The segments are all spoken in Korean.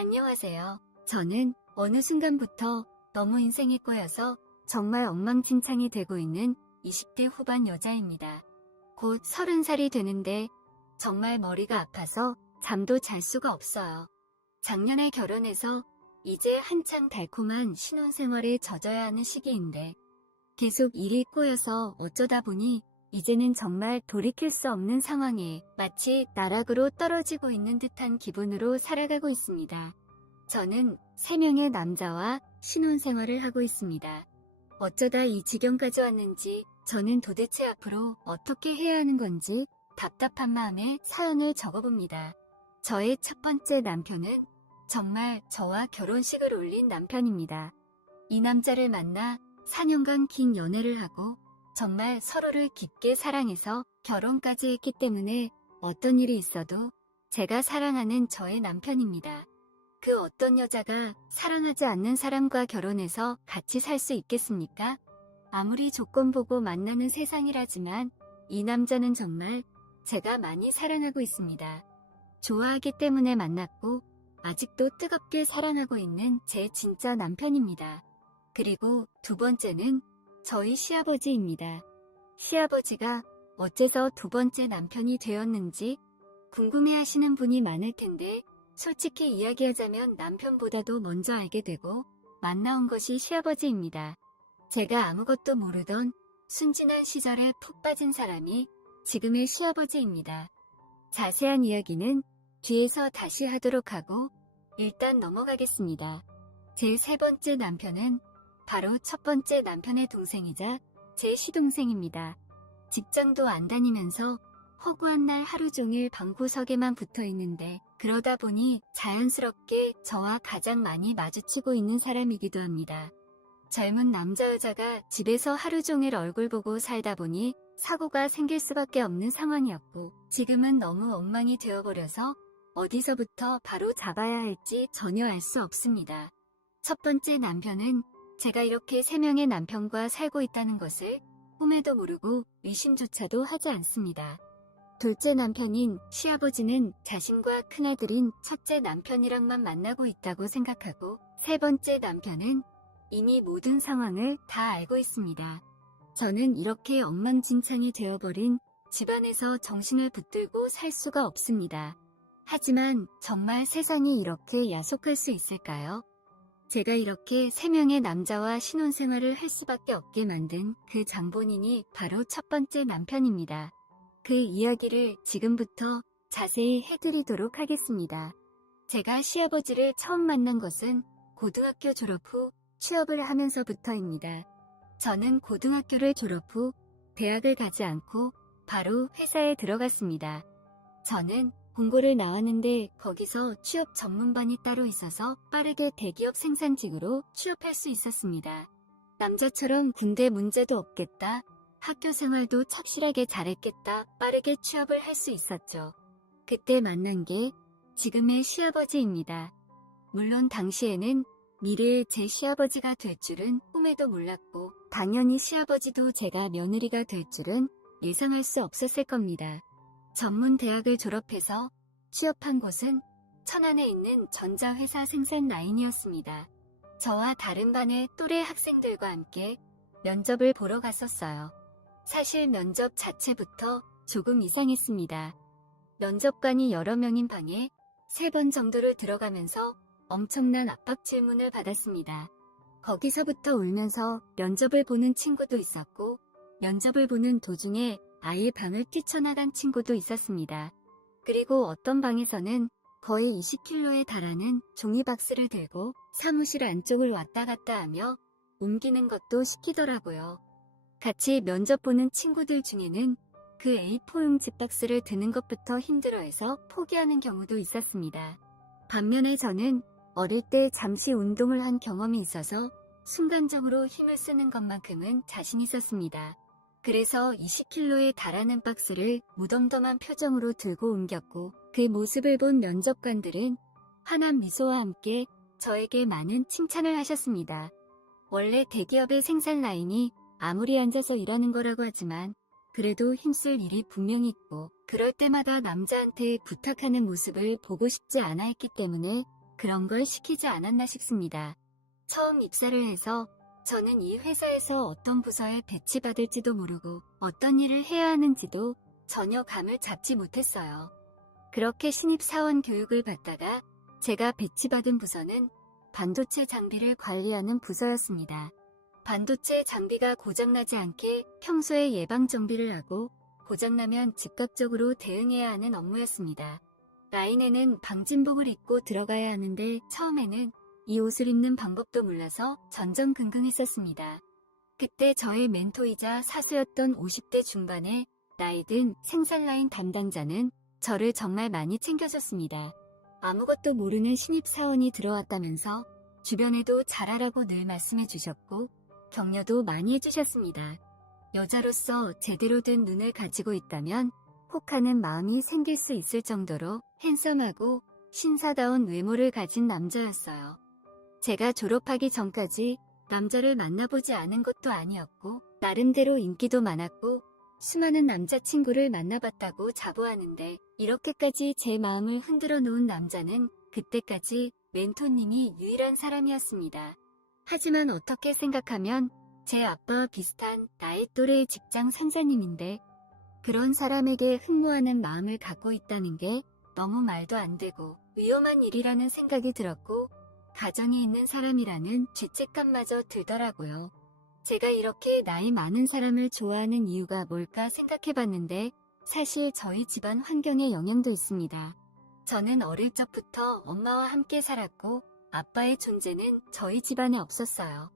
안녕하세요. 저는 어느 순간부터 너무 인생이 꼬여서 정말 엉망진창이 되고 있는 20대 후반 여자입니다. 곧 30살이 되는데 정말 머리가 아파서 잠도 잘 수가 없어요. 작년에 결혼해서 이제 한창 달콤한 신혼생활에 젖어야 하는 시기인데 계속 일이 꼬여서 어쩌다 보니 이제는 정말 돌이킬 수 없는 상황에 마치 나락으로 떨어지고 있는 듯한 기분으로 살아가고 있습니다. 저는 3명의 남자와 신혼생활을 하고 있습니다. 어쩌다 이 지경까지 왔는지 저는 도대체 앞으로 어떻게 해야 하는 건지 답답한 마음에 사연을 적어봅니다. 저의 첫 번째 남편은 정말 저와 결혼식을 올린 남편입니다. 이 남자를 만나 4년간 긴 연애를 하고 정말 서로를 깊게 사랑해서 결혼까지 했기 때문에 어떤 일이 있어도 제가 사랑하는 저의 남편입니다. 그 어떤 여자가 사랑하지 않는 사람과 결혼해서 같이 살 수 있겠습니까? 아무리 조건 보고 만나는 세상이라지만 이 남자는 정말 제가 많이 사랑하고 있습니다. 좋아하기 때문에 만났고 아직도 뜨겁게 사랑하고 있는 제 진짜 남편입니다. 그리고 두 번째는 저희 시아버지입니다. 시아버지가 어째서 두 번째 남편이 되었는지 궁금해하시는 분이 많을 텐데 솔직히 이야기하자면 남편보다도 먼저 알게 되고 만나온 것이 시아버지입니다. 제가 아무것도 모르던 순진한 시절에 푹 빠진 사람이 지금의 시아버지입니다. 자세한 이야기는 뒤에서 다시 하도록 하고 일단 넘어가겠습니다. 제 세 번째 남편은 바로 첫 번째 남편의 동생이자 제 시동생입니다. 직장도 안 다니면서 허구한 날 하루 종일 방구석에만 붙어 있는데 그러다 보니 자연스럽게 저와 가장 많이 마주치고 있는 사람이기도 합니다. 젊은 남자 여자가 집에서 하루 종일 얼굴 보고 살다 보니 사고가 생길 수밖에 없는 상황이었고 지금은 너무 엉망이 되어버려서 어디서부터 바로 잡아야 할지 전혀 알 수 없습니다. 첫 번째 남편은 제가 이렇게 3명의 남편과 살고 있다는 것을 꿈에도 모르고 의심조차도 하지 않습니다. 둘째 남편인 시아버지는 자신과 큰아들인 첫째 남편이랑만 만나고 있다고 생각하고 세 번째 남편은 이미 모든 상황을 다 알고 있습니다. 저는 이렇게 엉망진창이 되어버린 집안에서 정신을 붙들고 살 수가 없습니다. 하지만 정말 세상이 이렇게 야속할 수 있을까요? 제가 이렇게 3명의 남자와 신혼생활을 할 수밖에 없게 만든 그 장본인이 바로 첫 번째 남편입니다. 그 이야기를 지금부터 자세히 해드리도록 하겠습니다. 제가 시아버지를 처음 만난 것은 고등학교 졸업 후 취업을 하면서부터입니다. 저는 고등학교를 졸업 후 대학을 가지 않고 바로 회사에 들어갔습니다. 저는 공고를 나왔는데 거기서 취업 전문반이 따로 있어서 빠르게 대기업 생산직으로 취업할 수 있었습니다. 남자처럼 군대 문제도 없겠다. 학교 생활도 착실하게 잘했겠다. 빠르게 취업을 할 수 있었죠. 그때 만난 게 지금의 시아버지입니다. 물론 당시에는 미래의 제 시아버지가 될 줄은 꿈에도 몰랐고 당연히 시아버지도 제가 며느리가 될 줄은 예상할 수 없었을 겁니다. 전문 대학을 졸업해서 취업한 곳은 천안에 있는 전자회사 생산 라인이었습니다. 저와 다른 반의 또래 학생들과 함께 면접을 보러 갔었어요. 사실 면접 자체부터 조금 이상했습니다. 면접관이 여러 명인 방에 3번 정도를 들어가면서 엄청난 압박 질문을 받았습니다. 거기서부터 울면서 면접을 보는 친구도 있었고 면접을 보는 도중에 아예 방을 뛰쳐나간 친구도 있었습니다. 그리고 어떤 방에서는 거의 20kg에 달하는 종이박스를 들고 사무실 안쪽을 왔다 갔다 하며 옮기는 것도 시키더라고요. 같이 면접 보는 친구들 중에는 그 A4용 집박스를 드는 것부터 힘들어해서 포기하는 경우도 있었습니다. 반면에 저는 어릴 때 잠시 운동을 한 경험이 있어서 순간적으로 힘을 쓰는 것만큼은 자신 있었습니다. 그래서 20kg에 달하는 박스를 무덤덤한 표정으로 들고 옮겼고 그 모습을 본 면접관들은 환한 미소와 함께 저에게 많은 칭찬을 하셨습니다. 원래 대기업의 생산 라인이 아무리 앉아서 일하는 거라고 하지만 그래도 힘쓸 일이 분명히 있고 그럴 때마다 남자한테 부탁하는 모습을 보고 싶지 않아 했기 때문에 그런 걸 시키지 않았나 싶습니다. 처음 입사를 해서 저는 이 회사에서 어떤 부서에 배치받을지도 모르고 어떤 일을 해야 하는지도 전혀 감을 잡지 못했어요. 그렇게 신입사원 교육을 받다가 제가 배치받은 부서는 반도체 장비를 관리하는 부서였습니다. 반도체 장비가 고장나지 않게 평소에 예방 정비를 하고 고장나면 즉각적으로 대응해야 하는 업무였습니다. 라인에는 방진복을 입고 들어가야 하는데 처음에는 이 옷을 입는 방법도 몰라서 전전긍긍했었습니다. 그때 저의 멘토이자 사수였던 50대 중반의 나이든 생산라인 담당자는 저를 정말 많이 챙겨줬습니다. 아무것도 모르는 신입사원이 들어왔다면서 주변에도 잘하라고 늘 말씀해 주셨고 격려도 많이 해주셨습니다. 여자로서 제대로 된 눈을 가지고 있다면 혹하는 마음이 생길 수 있을 정도로 핸섬하고 신사다운 외모를 가진 남자였어요. 제가 졸업하기 전까지 남자를 만나보지 않은 것도 아니었고 나름대로 인기도 많았고 수많은 남자친구를 만나봤다고 자부하는데 이렇게까지 제 마음을 흔들어 놓은 남자는 그때까지 멘토님이 유일한 사람이었습니다. 하지만 어떻게 생각하면 제 아빠와 비슷한 나이 또래의 직장 상사님인데 그런 사람에게 흠모하는 마음을 갖고 있다는 게 너무 말도 안 되고 위험한 일이라는 생각이 들었고 가정이 있는 사람이라는 죄책감마저 들더라고요. 제가 이렇게 나이 많은 사람을 좋아하는 이유가 뭘까 생각해봤는데 사실 저희 집안 환경의 영향도 있습니다. 저는 어릴 적부터 엄마와 함께 살았고 아빠의 존재는 저희 집안에 없었어요.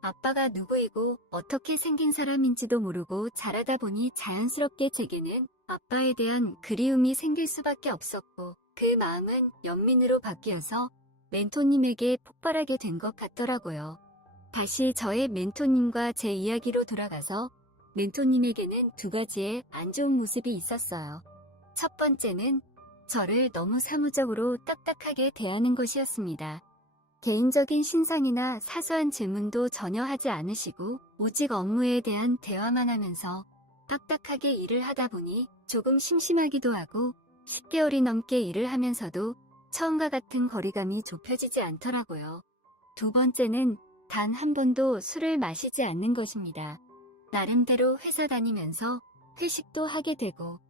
아빠가 누구이고 어떻게 생긴 사람인지도 모르고 자라다 보니 자연스럽게 제게는 아빠에 대한 그리움이 생길 수밖에 없었고 그 마음은 연민으로 바뀌어서 멘토님에게 폭발하게 된 것 같더라고요. 다시 저의 멘토님과 제 이야기로 돌아가서 멘토님에게는 두 가지의 안 좋은 모습이 있었어요. 첫 번째는 저를 너무 사무적으로 딱딱하게 대하는 것이었습니다. 개인적인 신상이나 사소한 질문도 전혀 하지 않으시고 오직 업무에 대한 대화만 하면서 딱딱하게 일을 하다 보니 조금 심심하기도 하고 10개월이 넘게 일을 하면서도 처음과 같은 거리감이 좁혀지지 않더라고요. 두 번째는 단 한 번도 술을 마시지 않는 것입니다. 나름대로 회사 다니면서 회식도 하게 되고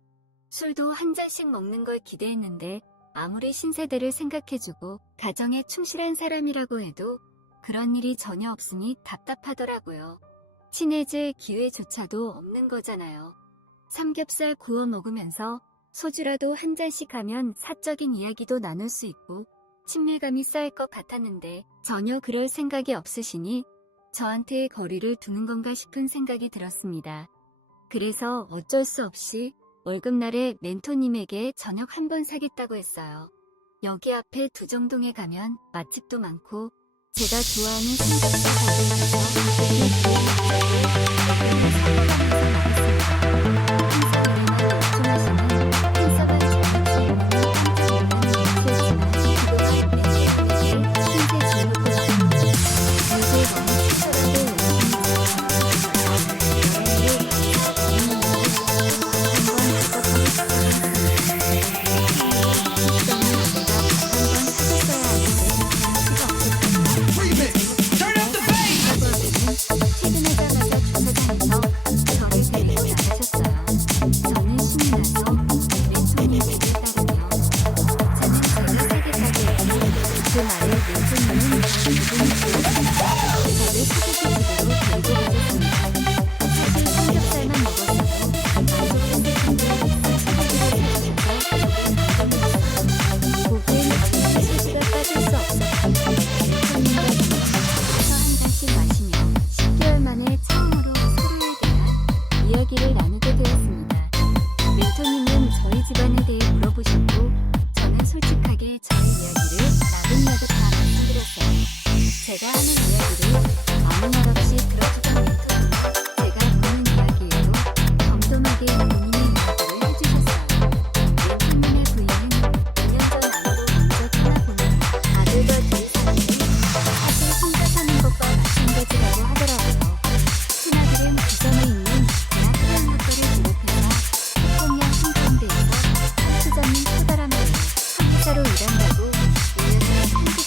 술도 한 잔씩 먹는 걸 기대했는데 아무리 신세대를 생각해주고 가정에 충실한 사람이라고 해도 그런 일이 전혀 없으니 답답하더라고요. 친해질 기회조차도 없는 거잖아요. 삼겹살 구워 먹으면서 소주라도 한 잔씩 하면 사적인 이야기도 나눌 수 있고 친밀감이 쌓일 것 같았는데 전혀 그럴 생각이 없으시니 저한테 거리를 두는 건가 싶은 생각이 들었습니다. 그래서 어쩔 수 없이 월급날에 멘토님에게 저녁 한 번 사겠다고 했어요. 여기 앞에 두정동에 가면 맛집도 많고 제가 좋아하는 삼겹살 이야기를 나누게 되었습니다. 멘토님은 저희 집안에 대해 물어보셨고 저는 솔직하게 저의 이야기를 나긋나긋 다 말씀드렸어요. 제가 하는 이야기를 아무 말 없이 들어주던 멘토님, 제가 듣는 이야기에도 덤덤하게 본인의 이야기를 해주셨어요. 멘토님의 부인은 2년 전 아이로 먼저 떠나보낸 아들과 둘이 사는데 사실 혼자 사는 것과 마찬가지라고 하더라고요. 친아들은 부산에 있는 대학교를 졸업해서 태평양 한가운데에서 수잡는 커다란 배에 한자로 일한다고 1년에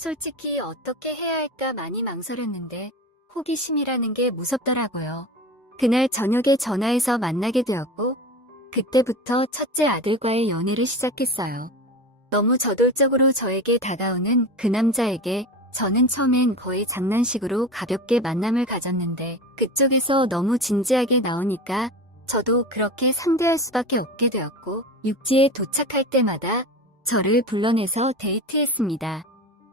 솔직히 어떻게 해야 할까 많이 망설였는데 호기심이라는 게 무섭더라고요. 그날 저녁에 전화해서 만나게 되었고 그때부터 첫째 아들과의 연애를 시작했어요. 너무 저돌적으로 저에게 다가오는 그 남자에게 저는 처음엔 거의 장난식으로 가볍게 만남을 가졌는데 그쪽에서 너무 진지하게 나오니까 저도 그렇게 상대할 수밖에 없게 되었고 육지에 도착할 때마다 저를 불러내서 데이트했습니다.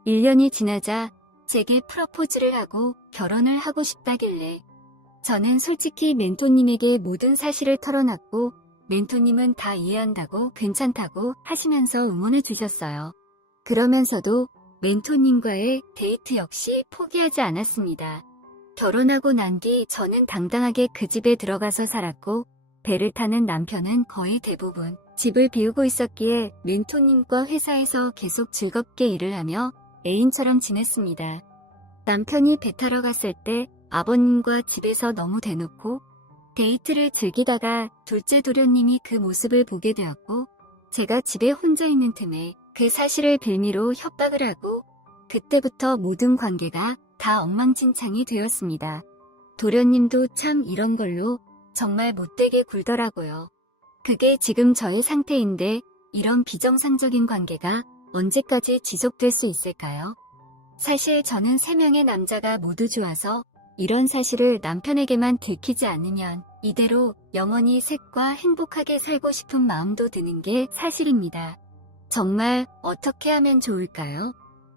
1년이 지나자 제게 프러포즈를 하고 결혼을 하고 싶다길래 저는 솔직히 멘토님에게 모든 사실을 털어놨고 멘토님은 다 이해한다고 괜찮다고 하시면서 응원해 주셨어요. 그러면서도 멘토님과의 데이트 역시 포기하지 않았습니다. 결혼하고 난 뒤 저는 당당하게 그 집에 들어가서 살았고 배를 타는 남편은 거의 대부분 집을 비우고 있었기에 멘토님과 회사에서 계속 즐겁게 일을 하며 애인처럼 지냈습니다. 남편이 배 타러 갔을 때 아버님과 집에서 너무 대놓고 데이트를 즐기다가 둘째 도련님이 그 모습을 보게 되었고 제가 집에 혼자 있는 틈에 그 사실을 빌미로 협박을 하고 그때부터 모든 관계가 다 엉망진창이 되었습니다. 도련님도 참 이런 걸로 정말 못되게 굴더라고요. 그게 지금 저의 상태인데 이런 비정상적인 관계가 언제까지 지속될 수 있을까요? 사실 저는 3명의 남자가 모두 좋아서 이런 사실을 남편에게만 들키지 않으면 이대로 영원히 셋과 행복하게 살고 싶은 마음도 드는 게 사실입니다. 정말 어떻게 하면 좋을까요?